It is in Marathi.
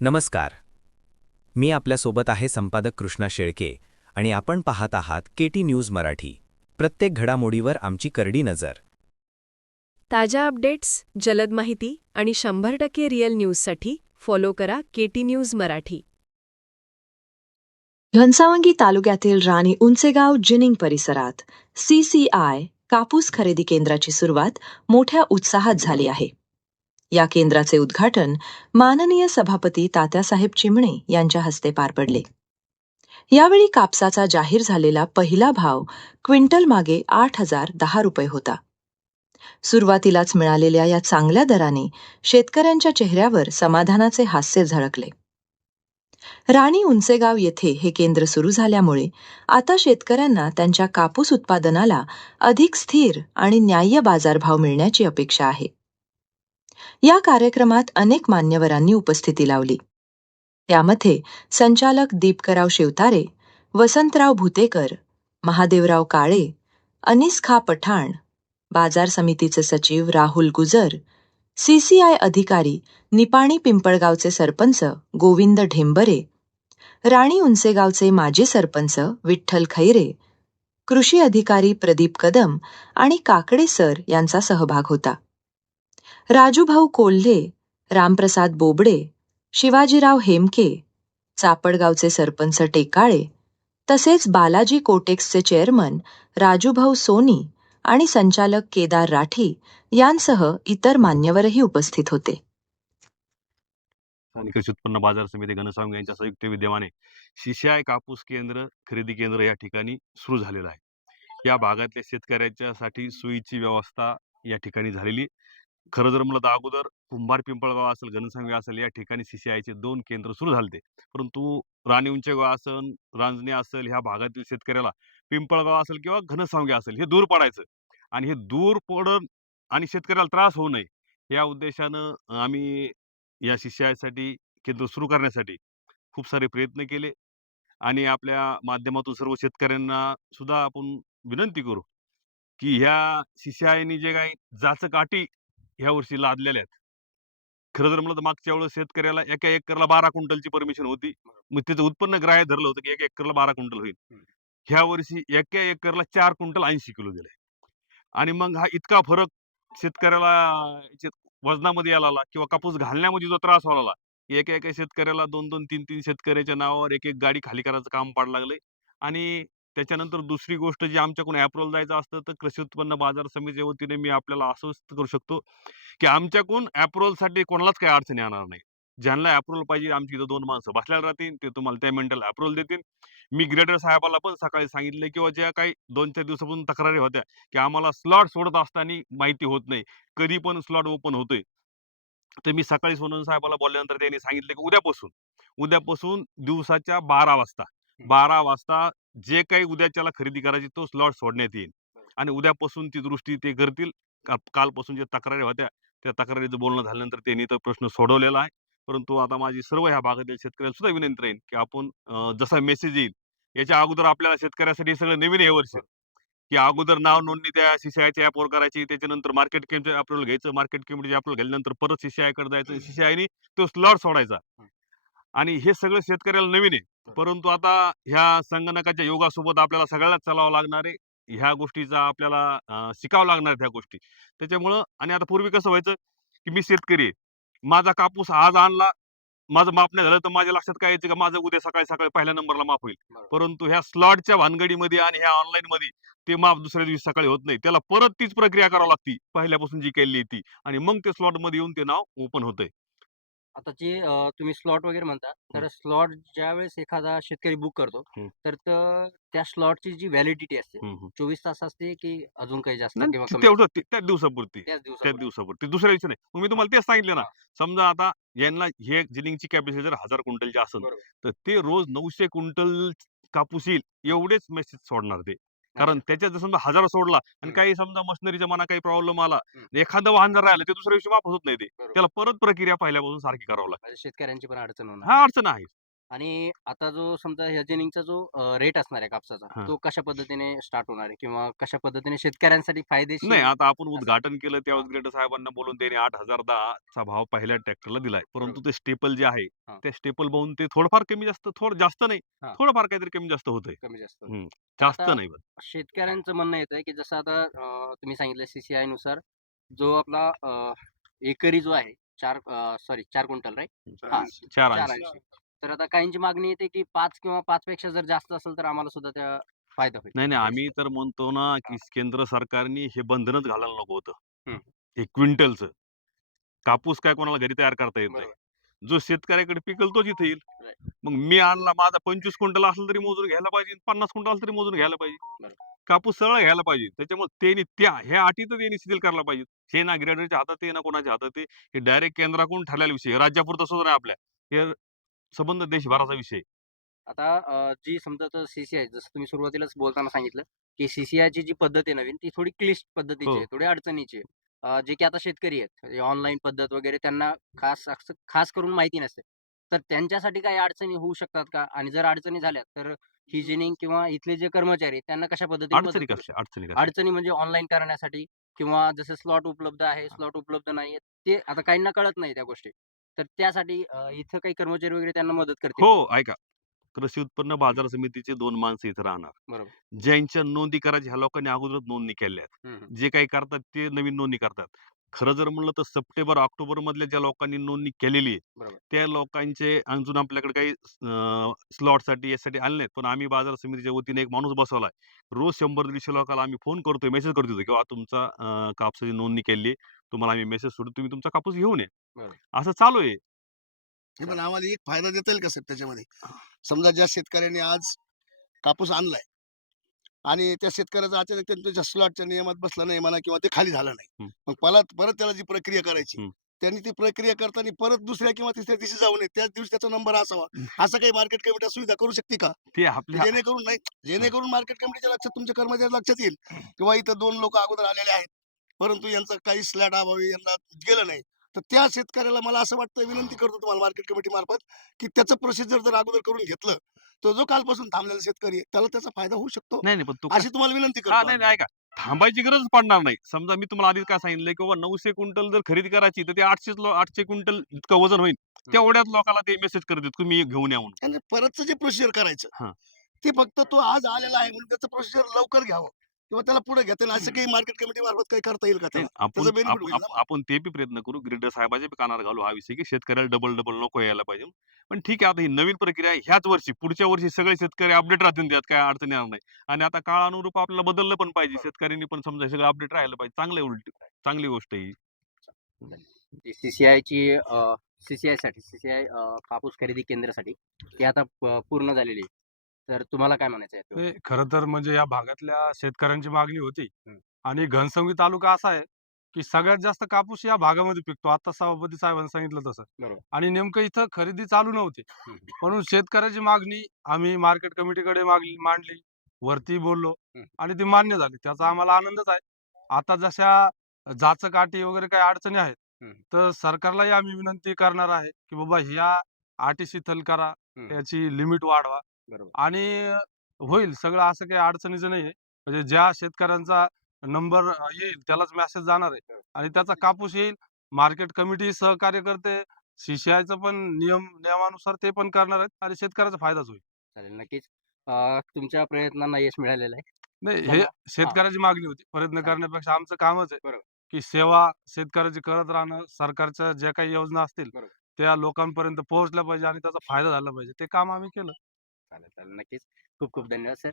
नमस्कार. मी आपल्यासोबत आहे संपादक कृष्णा शेळके आणि आपण पाहत आहात केटी न्यूज मराठी. प्रत्येक घडामोडीवर आमची करडी नजर. ताज्या अपडेट्स, जलद माहिती आणि 100% रिअल न्यूजसाठी फॉलो करा केटी न्यूज मराठी. घनसावंगी तालुक्यातील राणी उंचेगाव जिनिंग परिसरात CCI कापूस खरेदी केंद्राची सुरुवात मोठ्या उत्साहात झाली आहे. या केंद्राचे उद्घाटन माननीय सभापती तात्यासाहेब चिमणे यांच्या हस्ते पार पडले. यावेळी कापसाचा जाहीर झालेला पहिला भाव क्विंटल मागे 8,010 रुपये होता. सुरुवातीलाच मिळालेल्या या चांगल्या दराने शेतकऱ्यांच्या चेहऱ्यावर समाधानाचे हास्य झळकले. राणी उंचेगाव येथे हे केंद्र सुरू झाल्यामुळे आता शेतकऱ्यांना त्यांच्या कापूस उत्पादनाला अधिक स्थिर आणि न्याय्य बाजारभाव मिळण्याची अपेक्षा आहे. या कार्यक्रमात अनेक मान्यवरांनी उपस्थिती लावली. त्यामध्ये संचालक दीपकराव शिवतारे, वसंतराव भुतेकर, महादेवराव काळे, अनिस खा पठाण, बाजार समितीचे सचिव राहुल गुजर, CCI अधिकारी निपाणी पिंपळगावचे सरपंच गोविंद ढेंबरे, राणी उंचेगावचे माजी सरपंच विठ्ठल खैरे, कृषी अधिकारी प्रदीप कदम आणि काकडे सर यांचा सहभाग होता. राजूभाऊ कोल्हे, रामप्रसाद बोबडे, शिवाजीराव हेमके, चापडगावचे सरपंच टेकाळे, तसेच बालाजी कोटेक्सचे चेअरमन राजूभाऊ सोनी आणि संचालक केदार राठी यांसह इतर मान्यवरही उपस्थित होते. स्थानिक कृषी उत्पन्न बाजार समिती घनसावंगी यांच्या संयुक्त विद्यमाने CCI कापूस केंद्र खरेदी केंद्र या ठिकाणी सुरू झालेलं आहे. या भागातल्या शेतकऱ्यांच्यासाठी सोयीची व्यवस्था या ठिकाणी झालेली. खरं जर म्हणलं तर अगोदर कुंभार पिंपळगाव असेल, घनसावंगी असेल, या ठिकाणी CCIचे 2 केंद्र सुरू झालते. परंतु राणी उंचेगाव असेल, रांजणे असेल, ह्या भागातील शेतकऱ्याला पिंपळगाव असेल किंवा घनसावंगी असेल हे दूर पडायचं आणि हे दूर पडून आणि शेतकऱ्याला त्रास होऊ नये या उद्देशानं आम्ही या CCIसाठी केंद्र सुरू करण्यासाठी खूप सारे प्रयत्न केले आणि आपल्या माध्यमातून सर्व शेतकऱ्यांना सुद्धा आपण विनंती करू की ह्या CCIने जे काही जाचक-अटी ह्या वर्षी लादलेल्या आहेत. खरं जर म्हणलं तर मागच्या वेळेस शेतकऱ्याला एका एकरला 12 क्विंटलची परमिशन होती. मग त्याचं उत्पन्न ग्राह्य धरलं होतं की एका एकरला 12 क्विंटल होईल. ह्या वर्षी एका एकरला 4 क्विंटल 80 किलो दिले. आणि मग हा इतका फरक शेतकऱ्याला याच्यात वजनामध्ये यायला लागला किंवा कापूस घालण्यामध्ये जो त्रास व्हायला लागला, एका एका शेतकऱ्याला 2-2, 3-3 शेतकऱ्याच्या नावावर एक एक गाडी खाली करायचं काम पडायला लागलंय. आणि त्याच्यानंतर दुसरी गोष्ट जी आमच्याकडून अप्रूव्हल जायचं असतं तर कृषी उत्पन्न बाजार समितीच्या वतीने मी आपल्याला आश्वस्त करू शकतो की आमच्याकडून अप्रूव्हलसाठी कोणालाच काही अडचणी येणार नाही. ज्यांना अप्रूव्हल पाहिजे आमची इथं 2 माणसं बसलेली राहतील, ते तुम्हाला त्या मिनिटाला अप्रूव्हल देतील. मी ग्रेडर साहेबाला पण सकाळी सांगितलं किंवा ज्या काही 2-4 दिवसापासून तक्रारी होत्या की आम्हाला स्लॉट सोडत असताना माहिती होत नाही, कधी पण स्लॉट ओपन होतोय. तर मी सकाळी सोनवणे साहेबाला बोलल्यानंतर त्यांनी सांगितलं की उद्यापासून दिवसाच्या 12 वाजता जे काही उद्याच्याला खरेदी करायची तो स्लॉट सोडण्यात येईल आणि उद्यापासून ती दृष्टी ते करतील. कालपासून ज्या तक्रारी होत्या त्या तक्रारीचं बोलणं झाल्यानंतर त्यांनी तो प्रश्न सोडवलेला आहे. परंतु आता माझी सर्व ह्या भागातील शेतकऱ्यांना सुद्धा विनंती राहील की आपण जसा मेसेज येईल याच्या अगोदर आपल्याला शेतकऱ्यासाठी सगळं नवीन आहे हे वर्ष, की अगोदर नाव नोंदणी त्या CCIच्या ॲपवर करायची, त्याच्यानंतर मार्केट कमिटीचं अप्रूव्हल घ्यायचं, मार्केट कमिटीचे अप्रूव्हल घेतल्यानंतर परत CCIकडे जायचं, CCIने तो स्लॉट सोडायचा. आणि हे सगळं शेतकऱ्याला नवीन आहे. परंतु आता ह्या संगणकाच्या युगासोबत आपल्याला सगळ्यालाच चालावं लागणार आहे. ह्या गोष्टीचा आपल्याला शिकावं लागणार आहेत ह्या गोष्टी. त्याच्यामुळं आणि आता पूर्वी कसं व्हायचं, की मी शेतकरी आहे. माझा कापूस आज आणला, माझं माप नाही झालं तर माझ्या लक्षात काय यायचं, का माझं उद्या सकाळी पहिल्या नंबरला माप होईल. परंतु ह्या स्लॉटच्या भानगडीमध्ये आणि ह्या ऑनलाईनमध्ये ते माप दुसऱ्या दिवशी सकाळी होत नाही. त्याला परत तीच प्रक्रिया करावी लागते पहिल्यापासून जी केलेली आहे ती आणि मग ते स्लॉटमध्ये येऊन ते नाव ओपन होतंय. आता जे तुम्ही स्लॉट वगैरे म्हणता, तर स्लॉट ज्यावेळेस एखादा शेतकरी बुक करतो, हं. तर त्या स्लॉटची जी व्हॅलिडिटी असते, हं, हं. 24 तास असते की अजून काही जास्त नाही किंवा ते कमी तेवढं असते? त्याच दिवसापुरती. त्याच त्याच दिवसापुरती. दिवसापुरती. दुसऱ्या दिवशी नाही. मग मी हां, तुम्हाला तेच सांगितलं ना. हां. समजा आता यांना हे जिनिंगची कॅपॅसिटी जर 1000 क्विंटलची असेल, बरोबर. तर ते रोज 900 क्विंटल कापूस येईल एवढेच मेसेज सोडणार ते. कारण अच्छा. त्याच्यात जर समजा 1000 सोडला आणि हं, काही समजा मशिनरीच्या म्हणा काही प्रॉब्लेम आला, हं. एखादं वाहन जर राहिलं ते दुसऱ्या दिवशी माफ होत नाही ते. बरोबर. त्याला परत प्रक्रिया पहिल्यापासून सारखी करावं लागते. म्हणजे शेतकऱ्यांची पण अडचण होणार हा नाही. अडचण आहे. आणि आता जो समजा ह्या जेनिंगचा जो रेट असणार आहे कापसाचा, हां. तो कशा पद्धतीने स्टार्ट होणार आहे किंवा कशा पद्धतीने शेतकऱ्यांसाठी नाही, फायदेशीर आता आपण असं? उद्घाटन केलं त्यावेळेस ग्रेडर साहेबांना बोलून त्यांनी 8,010 चा भाव पहिल्या ट्रॅक्टरला दिलाय. परंतु बरोबर. ते स्टेपल जे आहे, हां. त्या स्टेपल पाहून ते थोडंफार कमी जास्त थोडं जास्त नाही, हां. थोडंफार काहीतरी कमी जास्त होतंय. कमी जास्त. हं. तर जास्त आता नाही बरं. शेतकऱ्यांचं म्हणणं येतंय, की जसं आता तुम्ही सांगितलं CCI नुसार जो आपला एकरी जो आहे 4 क्विंटल राइट? हां, 480. 480. तर आता काहींची मागणी येते, की 5 किंवा 5 पेक्षा जर जास्त असेल तर आम्हाला सुद्धा त्या फायदा होईल. नाही, नाही. तर आम्ही तर म्हणतो ना, की हां. केंद्र सरकारने हे बंधनच घालायला नको होतं. हं. हे क्विंटलचं. कापूस काय कोणाला घरी तयार करता येत नाही. बरोबर. जो शेतकऱ्याकडे पिकल तोच इथे येईल. राइट. मग मी आणला माझा 25 क्विंटल असलं तरी मोजून घ्यायला पाहिजे, 50 क्विंटल असलं तरी मोजून घ्यायला पाहिजे. बरोबर. कापूस सरळ घ्यायला पाहिजे. त्याच्यामुळे त्यांनी ह्या अटी तर त्यांनी शिथिल करायला पाहिजे. हे ना ग्रेडरच्या हातात आहे ना कोणाच्या हातात आहे. हे डायरेक्ट केंद्राकडून ठरलेला विषय आहे. राज्यापुरता सुद्धा नाही आपल्या. हे संबंध देशभराचा विषय आहे. आता जी समजा तर CCI जसं तुम्ही सुरुवातीलाच बोलताना सांगितलं, की CCIची जी पद्धत आहे नवीन ती थोडी क्लिष्ट पद्धतीची हो. आहे, थोडी अडचणीची आहे. जे की आता शेतकरी आहेत, ऑनलाईन पद्धत वगैरे त्यांना खास करून माहिती नसते. तर त्यांच्यासाठी काही अडचणी होऊ शकतात का? आणि जर अडचणी झाल्या तर ही जिनिंग किंवा इथले जे कर्मचारी आहेत, त्यांना कशा पद्धतीने मदत अडचणी करू कसल्या? अडचणी शकतात? कसल्या? अडचणी म्हणजे ऑनलाईन करण्यासाठी किंवा जसं स्लॉट उपलब्ध आहे, स्लॉट उपलब्ध नाहीये. ते आता काहींना कळत नाही त्या गोष्टी. तर त्यासाठी इथं काही कर्मचारी वगैरे त्यांना मदत करतील हो, का? ऐका. कृषी उत्पन्न बाजार समितीचे 2 माणसं इथं राहणार. बरोबर. ज्यांच्या नोंदी करायच्या ह्या लोकांनी अगोदरच नोंदणी केल्या आहेत. हं, हं. जे काही करतात ते नवीन नोंदणी करतात. खरं जर म्हणलं तर सप्टेंबर, ऑक्टोबर मधल्या ज्या लोकांनी नोंदणी केलेली आहे, बरोबर. त्या लोकांचे अजून आपल्याकडे काही स्लॉटसाठी यासाठी आले नाहीत. पण आम्ही बाजार समितीच्या वतीने एक माणूस बसवलाय. रोज 100-150 लोकांना आम्ही फोन करतोय, मेसेज करतोय, की तुमचा कापसाची नोंदणी केली तुम्हाला आम्ही मेसेज सोडू, तुम्ही तुमचा कापूस घेऊन या. बरोबर. असं चालू आहे. हे पण आम्हाला एक फायदा देता येईल का साहेब त्याच्यामध्ये? समजा ज्या शेतकऱ्याने आज कापूस आणलाय आणि त्या शेतकऱ्याचा अचानक त्याच्या स्लॉटच्या नियमात बसला नाही म्हणा किंवा ते खाली झालं नाही. हं. मग परत परत त्याला जी प्रक्रिया करायची, हं. त्यांनी ती प्रक्रिया करताना परत दुसऱ्या किंवा तिसऱ्या दिवशी जाऊ नये. त्याच दिवशी त्याचा नंबर असावा. असं काही मार्केट कमिटी सुविधा करू शकते का? ते आपल्या जेणेकरून नाही, जेणेकरून मार्केट कमिटीच्या लक्षात तुमच्या कर्मचारी लक्षात येईल किंवा इथं 2 लोकं अगोदर आलेले आहेत. परंतु यांचा काही स्लॅट अभावी यांना गेलं नाही. तर त्या शेतकऱ्याला मला असं वाटतं विनंती करतो तुम्हाला मार्केट कमिटी मार्फत, की त्याचं प्रोसिजर जर अगोदर करून घेतलं, तर जो कालपासून थांबलेला शेतकरी आहे, त्याला त्याचा फायदा होऊ शकतो. नाही, नाही. पण तो अशी तुम्हाला विनंती हां, करतो नाही, आम्ही. नाही. ऐका. थांबायची गरज पडणार नाही. समजा मी तुम्हाला आधीच काय सांगितलंय, की बाबा 900 क्विंटल जर खरेदी करायची, तर ते 800 क्विंटल इतकं वजन होईल. हं. तेवढ्याच लोकांना ते मेसेज करतात, तुम्ही घेऊन या म्हणून. आणि परतचं जे प्रोसिजर करायचं, हां. ते फक्त तो आज आलेला आहे म्हणून त्याचं प्रोसिजर लवकर घ्यावं किंवा त्याला पुढे घेता येईल असं काही मार्केट कमिटी मार्फत काही करता येईल का नाही, त्याला? त्याचं बेनिफिट होईल ना? आपण ते बी प्रयत्न करू. ग्रेडर साहेबाच्या बी कानावर घालू हा विषय, की शेतकऱ्याला डबल नको यायला पाहिजे. पण ठीक आहे, आता ही नवीन प्रक्रिया आहे. ह्याच वर्षी, पुढच्या वर्षी सगळे शेतकरी अपडेट राहतील त्यात, काही अडचण येणार नाही. आणि आता काळानुरूप आपल्याला बदललं पण पाहिजे. शेतकऱ्यांनी पण समजा हे सगळं अपडेट राहायला पाहिजे. चांगलं आहे उलट. चांगली गोष्ट आहे ही. ती CCIची CCI कापूस खरेदी केंद्रासाठी ती आता पूर्ण झालेली आहे. तर तुम्हाला काय म्हणायचं आहे याच्यावर? ते खरं तर म्हणजे या भागातल्या शेतकऱ्यांची मागणी होती हं. आणि घनसंगी तालुका असा आहे की सगळ्यात जास्त कापूस या भागामध्ये पिकतो. आता सभापती साहेबांनी सांगितलं तसं. बरोबर. आणि नेमकं इथं खरेदी चालू नव्हती. हं, म्हणून शेतकऱ्याची मागणी आम्ही मार्केट कमिटीकडे मांडली, वरती बोललो हं. आणि ती मान्य झाली. त्याचा आम्हाला आनंदच आहे. आता जशा जाचक-अटी वगैरे काही अडचणी आहेत, हं. तर सरकारलाही आम्ही विनंती करणार आहे की बाबा ह्या अटी शिथिल करा, हं. याची लिमिट वाढवा. बरोबर. आणि होईल सगळं असं काही अडचणीचं नाहीये. म्हणजे ज्या शेतकऱ्यांचा नंबर येईल त्यालाच मेसेज जाणार आहे आणि त्याचा कापूस येईल. मार्केट कमिटी सहकार्य करते. CCIचं पण नियमानुसार ते पण करणार आहेत आणि शेतकऱ्याचा फायदाच होईल. चालेल नक्कीच. तुमच्या प्रयत्नांना यश मिळालेलं आहे. नाही, हे समजा शेतकऱ्याची मागणी होती. प्रयत्न चालेल. करण्यापेक्षा आमचं कामच आहे, बरोबर. की सेवा शेतकऱ्याची करत राहणं. सरकारच्या ज्या काही योजना असतील, बरोबर. त्या लोकांपर्यंत पोहोचल्या पाहिजे आणि त्याचा फायदा झाला पाहिजे. ते काम आम्ही केलं. चालेल. नक्कीच. खूप खूप धन्यवाद सर.